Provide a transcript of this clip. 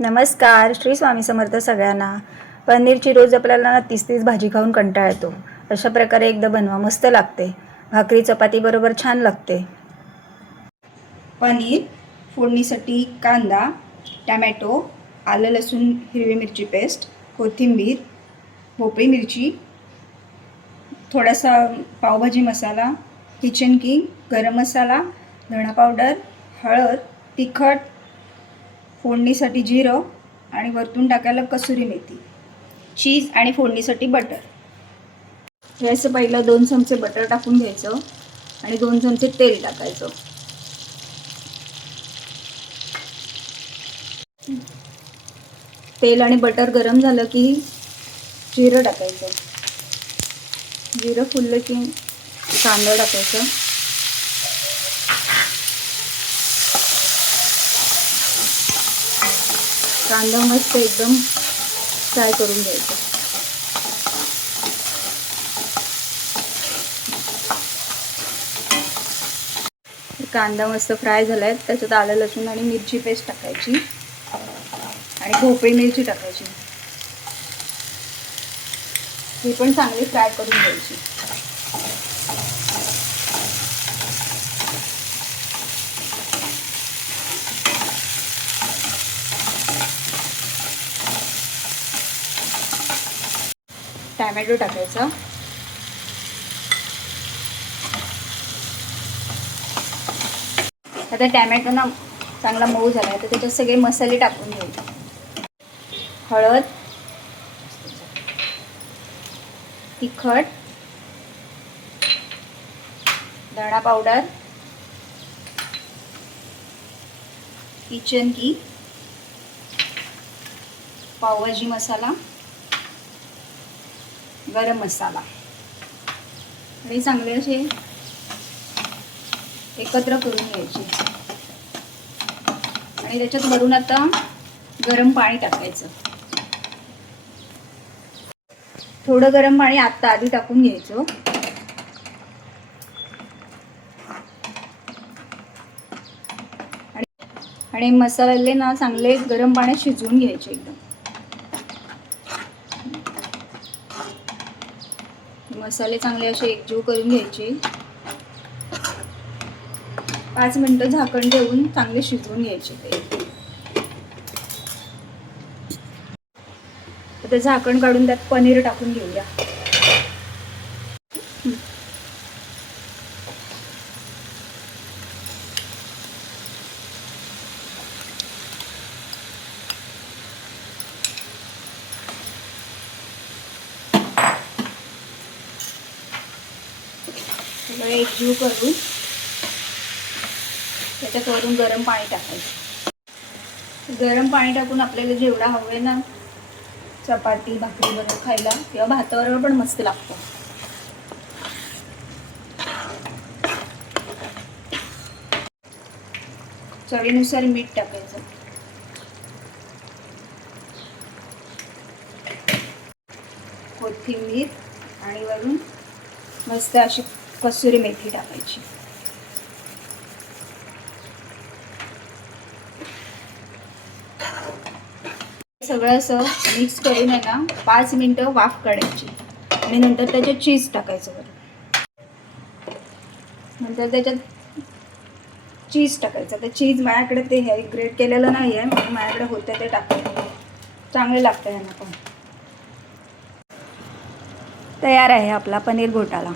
नमस्कार. श्री स्वामी समर्थ सगळ्यांना. पनीरची रोज आपल्याला 30-30 भाजी खाऊन कंटाळा येतो. अशा प्रकारे एकदा बनवा, मस्त लागते. भाकरी चपाती बरोबर छान लागते. पनीर फोडणीसाठी कांदा, टमॅटो, आलं लसूण हिरवी मिरची पेस्ट, कोथिंबीर, भोपळी मिरची, थोडासा पावभाजी मसाला, किचन किंग, गरम मसाला, धणा पावडर, हळद, तिखट, फोडणीसाठी जिरं आणि वरतून टाकायला कसुरी मेथी, चीज आणि फोडणीसाठी बटर. याचं पहिलं 2 चमचे बटर टाकून घ्यायचं आणि 2 चमचे तेल टाकायचं. तेल आणि बटर गरम झालं की जिरं टाकायचं. जिरं फुललं की कांदा टाकायचा. कांदा मस्त एकदम फ्राय करून घ्यायचा. कांदा मस्त फ्राय झालाय, त्याच्यात आलं लसूण आणि मिरची पेस्ट टाकायची आणि भोपळी मिरची टाकायची. ही पण चांगली फ्राय करून घ्यायची. टमॅटो टाकायचा. आता टमॅटो ना चांगला मऊ झाला आहे, तर त्याच्यात सगळे मसाले टाकून घ्यायचे. हळद, तिखट, धणा पावडर, किचन की, पावभाजी मसाला, गरम मसाला आणि चांगले असे एकत्र करून घ्यायचे. आणि त्याच्यात वरून आता गरम पाणी टाकायचं. थोडं गरम पाणी आधी टाकून घ्यायचं. आणि मसाले ना चांगले गरम पाण्यात शिजवून घ्यायचे एकदम. मसाले चांगले असे एकजीव करून घ्यायचे. 5 मिनिटं झाकण ठेवून चांगले शिजवून घ्यायचे. आता झाकण काढून त्यात पनीर टाकून घेऊया. सगळं एकजीव करून त्याच्यात वरून गरम पाणी टाकायचं. गरम पाणी टाकून आपल्याला जेवढा हवंय ना चपाती भाकरी बरोबर खायला किंवा भाताबरोबर पण मस्त लागतं. चवीनुसार मीठ टाकायचं. कोथिंबीर आणि वरून मस्त अशी कसुरी मेथी टाकायची. सगळं असं मिक्स करून आहे ना 5 मिनिटं वाफ काढायची आणि नंतर त्याच्यात चीज टाकायचं. नंतर त्याच्यात चीज टाकायचं. तर चीज माझ्याकडे ते हे ग्रेट केलेलं नाही आहे, म्हणून माझ्याकडे होतं ते टाकायचं. चांगले लागतं ह्यानं पण. तयार आहे आपला पनीर घोटाळा.